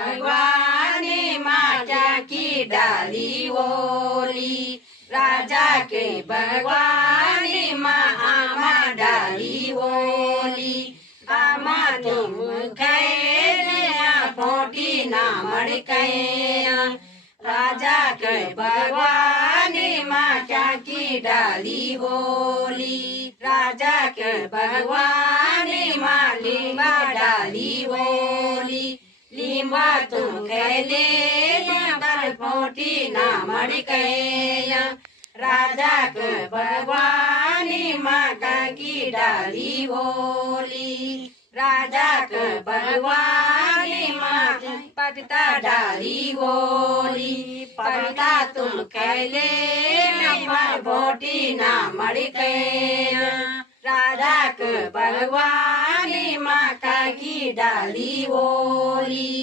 भगवानी माता की डाली होली राजा के भगवानी माँ आमा डाली होली आमा तुम कैया फोटी ना मड़कैया राजा के भगवानी माता की डाली होली राजा के भगवानी माँ लीमा डाली होली लीमा तुम कैले पर फोटी ना मड़कैया राजा के भगवानी माता की डाली होली राजा के भगवानी माँ पटता डाली होली पटता तुम कैले पर फोटी ना मड़कैया राधा के भगवानी माता की डाली होली।